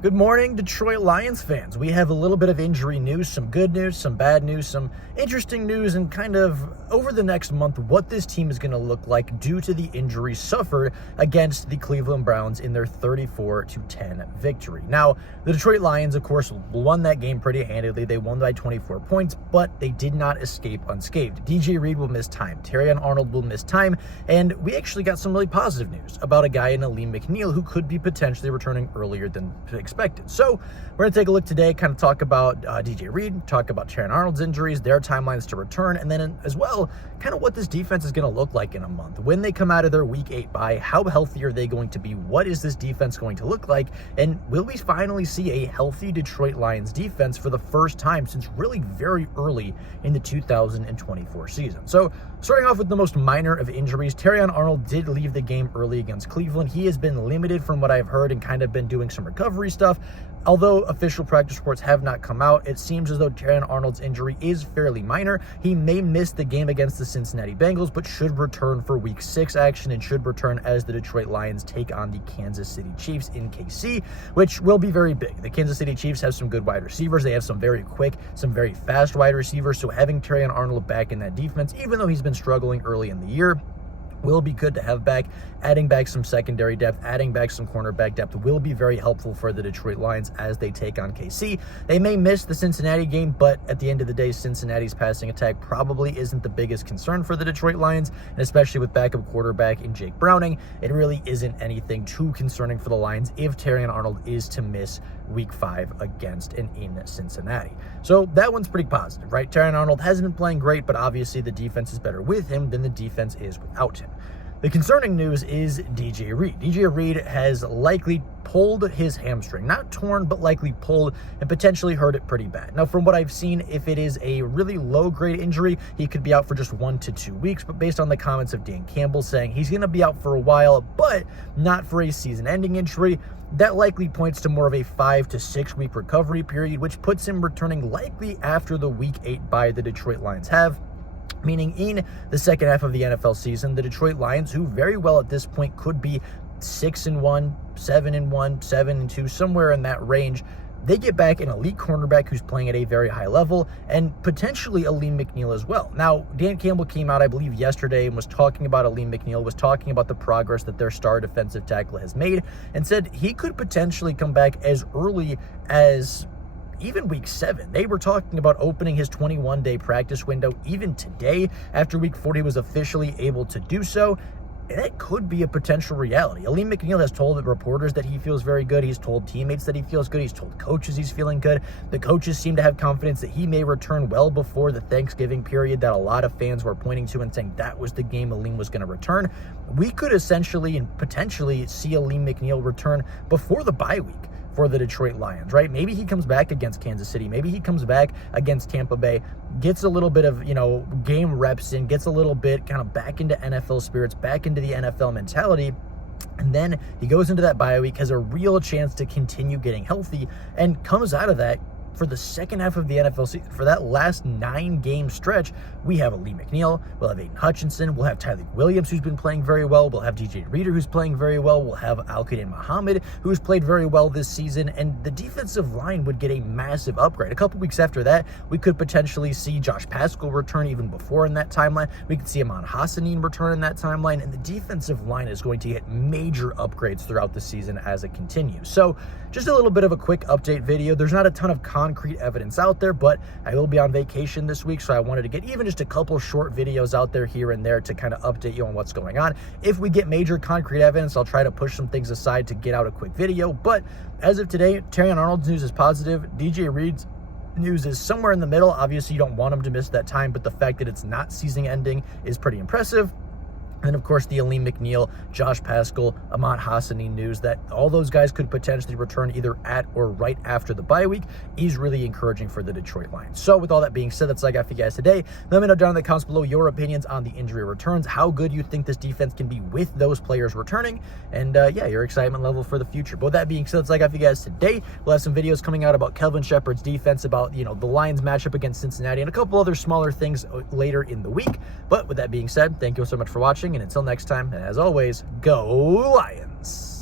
Good morning, Detroit Lions fans. We have a little bit of injury news, some good news, some bad news, some interesting news, and kind of over the next month, what this team is going to look like due to the injuries suffered against the Cleveland Browns in their 34-10 victory. Now, the Detroit Lions, of course, won that game pretty handedly. They won by 24 points, but they did not escape unscathed. DJ Reed will miss time. Terrion Arnold will miss time, and we actually got some really positive news about a guy in McNeill who could be potentially returning earlier than expected. So we're going to take a look today, kind of talk about DJ Reed, talk about Terrion Arnold's injuries, their timelines to return, and then as well, kind of what this defense is going to look like in a month. When they come out of their Week 8 bye, how healthy are they going to be? What is this defense going to look like? And will we finally see a healthy Detroit Lions defense for the first time since really very early in the 2024 season? So starting off with the most minor of injuries, Terrion Arnold did leave the game early against Cleveland. He has been limited from what I've heard and kind of been doing some recovery stuff. Although official practice reports have not come out, it seems as though Terrion Arnold's injury is fairly minor. He may miss the game against the Cincinnati Bengals, but should return for Week 6 action and should return as the Detroit Lions take on the Kansas City Chiefs in KC, which will be very big. The Kansas City Chiefs have some good wide receivers. They have some very quick, some very fast wide receivers, so having Terrion Arnold back in that defense, even though he's been struggling early in the year, will be good to have back. Adding back some secondary depth, adding back some cornerback depth will be very helpful for the Detroit Lions as they take on KC. They may miss the Cincinnati game, but at the end of the day, Cincinnati's passing attack probably isn't the biggest concern for the Detroit Lions, and especially with backup quarterback in Jake Browning, it really isn't anything too concerning for the Lions if Terrion Arnold is to miss Week 5 against and in Cincinnati. So that one's pretty positive, right? Terrion Arnold hasn't been playing great, but obviously the defense is better with him than the defense is without him. The concerning news is DJ Reed. DJ Reed has likely pulled his hamstring. Not torn, but likely pulled and potentially hurt it pretty bad. Now, from what I've seen, if it is a really low-grade injury, he could be out for just 1 to 2 weeks, but based on the comments of Dan Campbell saying he's going to be out for a while, but not for a season-ending injury, that likely points to more of a 5 to 6 week recovery period, which puts him returning likely after the Week 8 bye the Detroit Lions have. Meaning in the second half of the NFL season, the Detroit Lions, who very well at this point could be 6-1, 7-1, 7-2, somewhere in that range, they get back an elite cornerback who's playing at a very high level and potentially McNeill as well. Now, Dan Campbell came out, I believe, yesterday and was talking about McNeill, was talking about the progress that their star defensive tackle has made, and said he could potentially come back as early as even Week 7. They were talking about opening his 21-day practice window even today after Week 40 was officially able to do so. That could be a potential reality. McNeill has told reporters that he feels very good. He's told teammates that he feels good. He's told coaches he's feeling good. The coaches seem to have confidence that he may return well before the Thanksgiving period that a lot of fans were pointing to and saying that was the game Aleem was going to return. We could essentially and potentially see McNeill return before the bye week for the Detroit Lions, right? Maybe he comes back against Kansas City. Maybe he comes back against Tampa Bay, gets a little bit of, game reps in, gets a little bit kind of back into NFL spirits, back into the NFL mentality. And then he goes into that bye week, has a real chance to continue getting healthy, and comes out of that for the second half of the NFL season. For that last 9-game stretch, we have McNeill, we'll have Aiden Hutchinson, we'll have Tyler Williams, who's been playing very well, we'll have DJ Reader, who's playing very well, we'll have Al-Qaeda Muhammad, who's played very well this season, and the defensive line would get a massive upgrade. A couple weeks after that, we could potentially see Josh Paschal return even before in that timeline. We could see Ahmad Hassanin return in that timeline, and the defensive line is going to get major upgrades throughout the season as it continues. So just a little bit of a quick update video. There's not a ton of concrete evidence out there, but I will be on vacation this week, so I wanted to get even just a couple short videos out there here and there to kind of update you on what's going on. If we get major concrete evidence, I'll try to push some things aside to get out a quick video, but as of today, Terrion Arnold's news is positive. DJ Reed's news is somewhere in the middle. Obviously, you don't want him to miss that time, but the fact that it's not season ending is pretty impressive. And of course, the McNeill, Josh Paschal, Ahmad Hassanin news that all those guys could potentially return either at or right after the bye week is really encouraging for the Detroit Lions. So with all that being said, that's all I got for you guys today. Let me know down in the comments below your opinions on the injury returns, how good you think this defense can be with those players returning, and your excitement level for the future. But with that being said, that's all I got for you guys today. We'll have some videos coming out about Kelvin Shepard's defense, about the Lions matchup against Cincinnati, and a couple other smaller things later in the week. But with that being said, thank you so much for watching. And until next time, and as always, go Lions!